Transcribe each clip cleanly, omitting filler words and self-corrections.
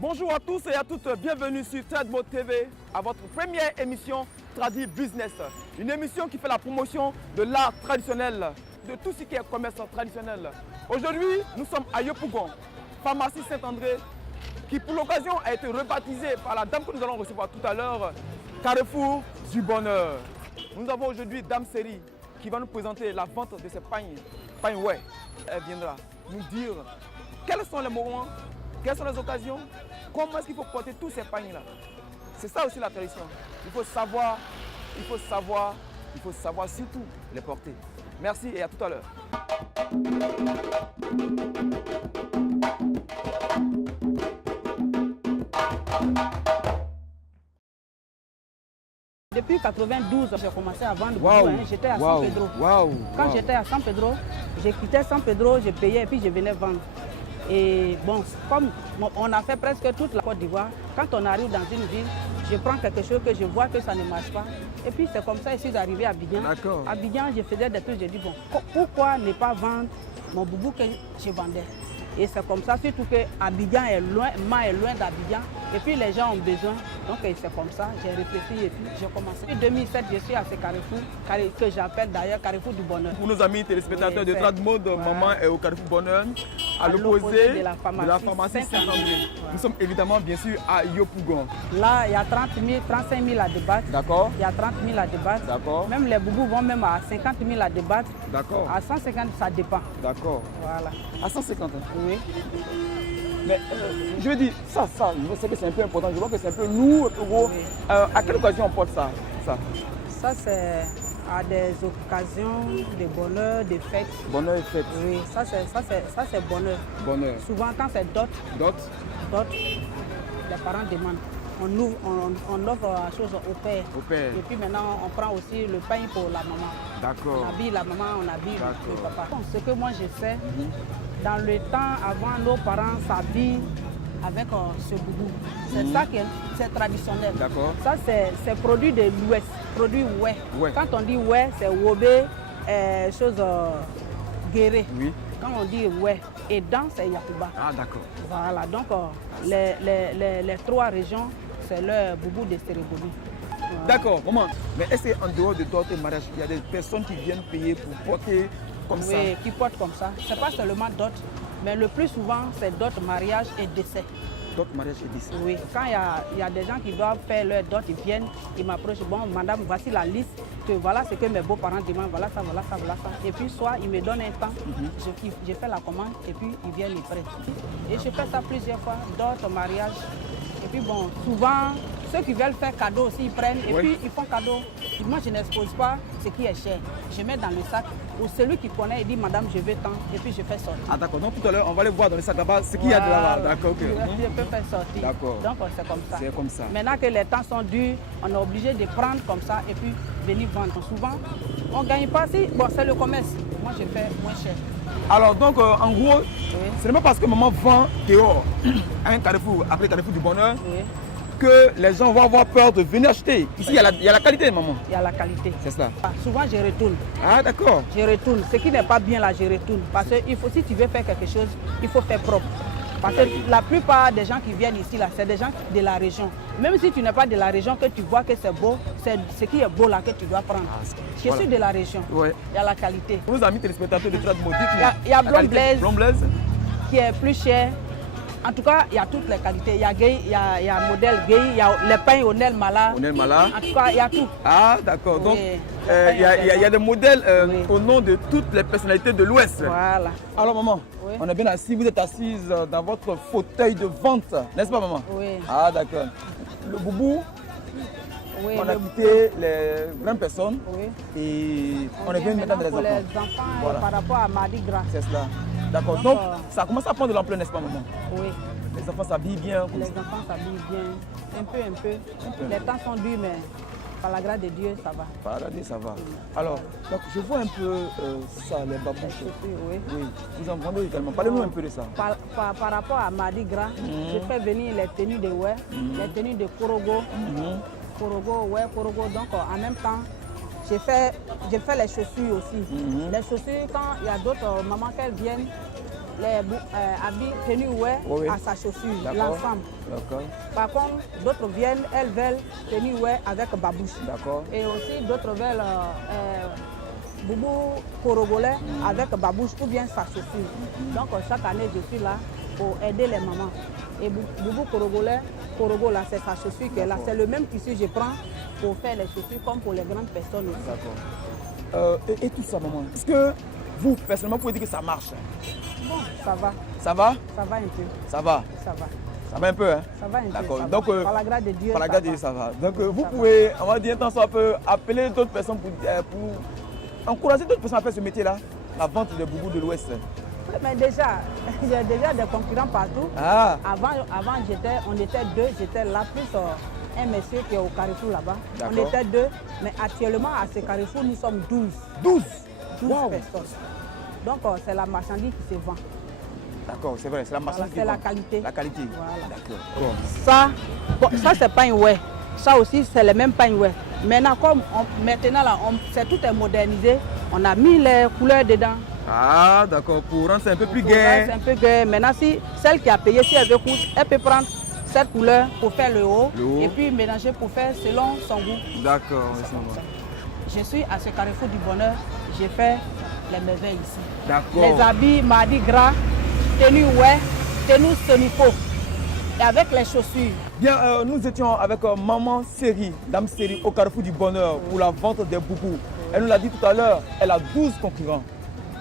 Bonjour à tous et à toutes, bienvenue sur TradeMode TV à votre première émission Tradi Business. Une émission qui fait la promotion de l'art traditionnel, de tout ce qui est commerce traditionnel. Aujourd'hui, nous sommes à Yopougon, pharmacie Saint-André, qui pour l'occasion a été rebaptisée par la dame que nous allons recevoir tout à l'heure, Carrefour du Bonheur. Nous avons aujourd'hui Dame Série qui va nous présenter la vente de ces pagnes ouais. Elle viendra nous dire quels sont les moments, quelles sont les occasions, comment est-ce qu'il faut porter tous ces pagnes-là. C'est ça aussi la tradition. Il faut savoir surtout les porter. Merci et à tout à l'heure. Depuis 1992, j'ai commencé à vendre beaucoup. J'étais à San Pedro. Quand j'étais à San Pedro, j'ai quitté San Pedro, j'ai payé et puis je venais vendre. Et bon, comme on a fait presque toute la Côte d'Ivoire, quand on arrive dans une ville, je prends quelque chose que je vois que ça ne marche pas. Et puis c'est comme ça que je suis arrivé à Abidjan. À Abidjan, je faisais des trucs, j'ai dit bon, pourquoi ne pas vendre mon boubou que je vendais? Et c'est comme ça, surtout que Abidjan est loin, Ma est loin d'Abidjan. Et puis les gens ont besoin. Donc c'est comme ça, j'ai réfléchi et puis j'ai commencé. En 2007, je suis à ce carrefour, que j'appelle d'ailleurs Carrefour du Bonheur. Pour nos amis téléspectateurs de TradeMode, maman est au Carrefour Bonheur, à l'opposé de la pharmacie Saint-André. Nous sommes évidemment bien sûr à Yopougon. Là, il y a 30 000, 35 000 à débattre. D'accord. Il y a 30 000 à débattre. D'accord. Même les boubous vont même à 50 000 à débattre. D'accord. À 150, ça dépend. D'accord. Voilà. À 150 Oui. Mais je veux dire, ça, je sais que c'est un peu important, je vois que c'est un peu lourd, un peu gros. Oui. À quelle occasion on porte ça? Ça, c'est à des occasions de bonheur, de fêtes. Bonheur et fêtes. Oui, ça c'est bonheur. Bonheur. Souvent quand c'est dot, les parents demandent. On offre la chose au père. Et puis maintenant, on prend aussi le pain pour la maman. D'accord. On habille la maman, on habille le papa. Bon, ce que moi je sais, dans le temps avant, nos parents s'habillent avec ce boubou. C'est ça qui est traditionnel. D'accord. Ça, c'est produit de l'Ouest, produit ouais. Quand on dit ouais, c'est wobé, chose guérée. Oui. Quand on dit ouais, et dans, c'est Yakuba. Ah, d'accord. Voilà, donc les trois régions, c'est leur boubou de cérémonie. Voilà. D'accord, maman. Mais est-ce qu'en dehors de dot et mariage, il y a des personnes qui viennent payer pour porter comme ça? Oui, qui portent comme ça. Ce n'est pas seulement dot, mais le plus souvent, c'est dot, mariage et décès. Dot, mariage et décès? Oui, quand il y a des gens qui doivent faire leur dot, ils viennent, ils m'approchent. Bon, madame, voici la liste, que voilà ce que mes beaux-parents demandent, voilà ça, voilà ça, voilà ça. Et puis, soit ils me donnent un temps, je fais la commande, et puis ils viennent les prêter. Et je fais ça plusieurs fois, dot, mariage. Et puis bon, souvent, ceux qui veulent faire cadeau aussi, ils prennent et puis ils font cadeau. Moi, je n'expose pas ce qui est cher. Je mets dans le sac. Ou celui qui connaît, il dit, madame, je veux tant. Et puis je fais sortir. Ah d'accord, donc tout à l'heure, on va aller voir dans le sac là-bas ce qu'il y a de là-bas. D'accord, ok. Je peux faire sortir. D'accord. Donc c'est comme ça. C'est comme ça. Maintenant que les temps sont durs, on est obligé de prendre comme ça et puis venir vendre. Souvent, on ne gagne pas si. Bon, c'est le commerce. Moi, je fais moins cher. Alors donc en gros, ce n'est pas parce que maman vend dehors à un carrefour, après Carrefour du Bonheur, que les gens vont avoir peur de venir acheter. Ici, il y a la qualité, maman. Il y a la qualité. C'est ça. Souvent, je retourne. Ah, d'accord. Je retourne. Ce qui n'est pas bien là, je retourne. Parce que si tu veux faire quelque chose, il faut faire propre. Parce que la plupart des gens qui viennent ici, là, c'est des gens de la région. Même si tu n'es pas de la région, que tu vois que c'est beau, c'est ce qui est beau là que tu dois prendre. Je suis de la région. Il y a la qualité. Pour nos amis téléspectateurs de TradeMode, il y a Blond Blaise qui est plus cher. En tout cas, il y a toutes les qualités. Il y a Gay, il y a modèle Gay, il y a les pains au Nel Mala. En tout cas, il y a tout. Ah, d'accord. Donc, il y a des modèles au nom de toutes les personnalités de l'Ouest. Voilà. Alors, maman, on est bien assis. Vous êtes assise dans votre fauteuil de vente, n'est-ce pas, maman? Oui. Ah, d'accord. Le boubou, on a quitté les grandes personnes et on est bien maintenant dans les enfants. Les enfants par rapport à Mardi Gras. C'est cela. D'accord. Donc, ça commence à prendre de l'ampleur, n'est-ce pas, maman? Oui. Les enfants s'habillent bien. Les enfants s'habillent bien. Un peu. Les temps sont durs, mais par la grâce de Dieu, ça va. Par la grâce de Dieu, ça va. Alors, donc, je vois un peu ça, les babouches. Oui. Vous en vendez également. Parlez-nous un peu de ça. Par rapport à Mardi Gras, je fais venir les tenues de ouais, les tenues de Korogo. Korogo. Donc, en même temps, j'ai fait les chaussures aussi. Les chaussures, quand il y a d'autres mamans qu'elles viennent, habits, tenues, ouais, Oui. à sa chaussure, D'accord. l'ensemble. D'accord. Par contre, d'autres viennent, elles veulent tenues, ouais, avec babouche. D'accord. Et aussi d'autres veulent boubou korogolais avec babouche ou bien sa chaussure. Donc chaque année, je suis là pour aider les mamans. Et boubou korogolais, korogo là, c'est sa chaussure qui est là. C'est le même tissu que je prends pour faire les chaussures comme pour les grandes personnes aussi. D'accord. Et tout ça, maman, est-ce que vous, personnellement, vous pouvez dire que ça marche? Bon, ça va. Ça va? Ça va un peu. Ça va? Ça va. Ça va un peu, hein? Ça va un peu. D'accord. Ça Donc, va. Par la grâce de Dieu. Par la grâce de Dieu, ça va. Donc, vous Ça pouvez, on va dire, tant soit peu, appeler d'autres personnes pour encourager d'autres personnes à faire ce métier-là, la vente des boubous de l'Ouest. Oui, mais déjà, il y a déjà des concurrents partout. Ah. Avant on était deux, j'étais là, plus un monsieur qui est au Carrefour là-bas. On D'accord. était deux, mais actuellement à ce Carrefour, nous sommes 12. 12? 12 Wow. personnes. Donc c'est la marchandise qui se vend. D'accord, c'est vrai, c'est la marchandise. Voilà, c'est la qualité. La qualité. Voilà. D'accord. Bon. Ça, bon, ça c'est pain ouais. Ça aussi, c'est le même pain ouais. Maintenant, comme maintenant là, tout est modernisé, on a mis les couleurs dedans. Ah, d'accord, pour rendre ça un peu plus Pour gai. C'est un peu gai. Maintenant, si celle qui a payé, si elle veut coudre, elle peut prendre cette couleur pour faire le haut, et puis mélanger pour faire selon son goût. D'accord, Je suis à ce Carrefour du Bonheur, j'ai fait les merveilles ici. d'accord. Les habits Mardi Gras, tenues ouais, tenues sonipo, et avec les chaussures. Bien, nous étions avec Maman Série, Dame Série, au Carrefour du Bonheur pour la vente des boubous. Elle nous l'a dit tout à l'heure, elle a 12 concurrents.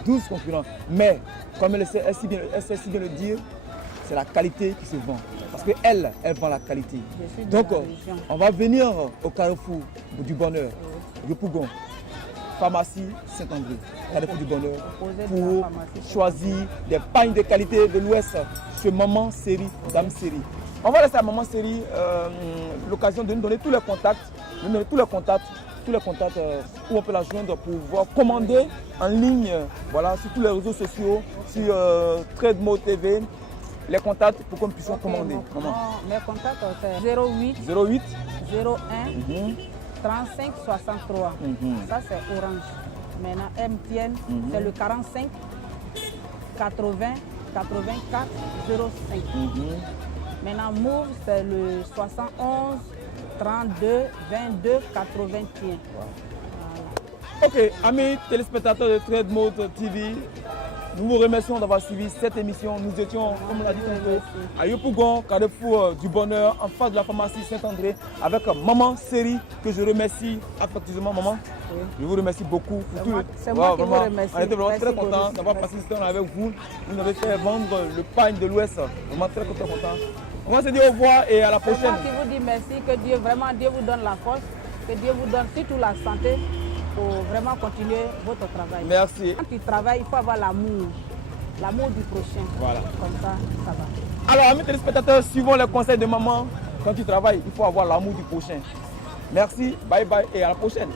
12 concurrents. Mais, comme elle sait si bien le dire, c'est la qualité qui se vend. Parce qu'elle, elle vend la qualité. Je suis de Donc, la région. on va venir au Carrefour du Bonheur, Yopougon, pharmacie Saint-André, Carrefour du Bonheur, Opposé de la pour pharmacie. choisir des pagnes de qualité de l'Ouest chez Maman Série, Dame Série. On va laisser à Maman Série l'occasion de nous donner tous les contacts, où on peut la joindre pour pouvoir commander en ligne, voilà, sur tous les réseaux sociaux, sur TradeMo TV, les contacts pour qu'on puisse commander. Maman. Mes contacts, c'est 08 08 01 35 63. Ça, c'est Orange. Maintenant, MTN, c'est le 45 80 84 05. Maintenant, Move, c'est le 71 32 22 81. Ok, amis téléspectateurs de Trade Mode TV, nous vous remercions d'avoir suivi cette émission. Nous étions, comme on l'a dit tantôt, à Yopougon, Carrefour du Bonheur, en face de la pharmacie Saint-André, avec Maman Série, que je remercie affectueusement, maman. Oui. Je vous remercie beaucoup pour tout. C'est moi qui vous remercie. On était vraiment Merci très contents beaucoup. d'avoir passé ce temps avec vous. Vous nous avez fait vendre le pain de l'Ouest. Vraiment très content. On va se dire au revoir et à la C'est prochaine. moi qui vous dis merci, que Dieu, vraiment, Dieu vous donne la force, que Dieu vous donne surtout la santé pour vraiment continuer votre travail. Merci. Quand tu travailles, il faut avoir l'amour du prochain. Voilà. Comme ça va. Alors, amis téléspectateurs, suivons les conseils de maman. Quand tu travailles, il faut avoir l'amour du prochain. Merci, bye bye et à la prochaine.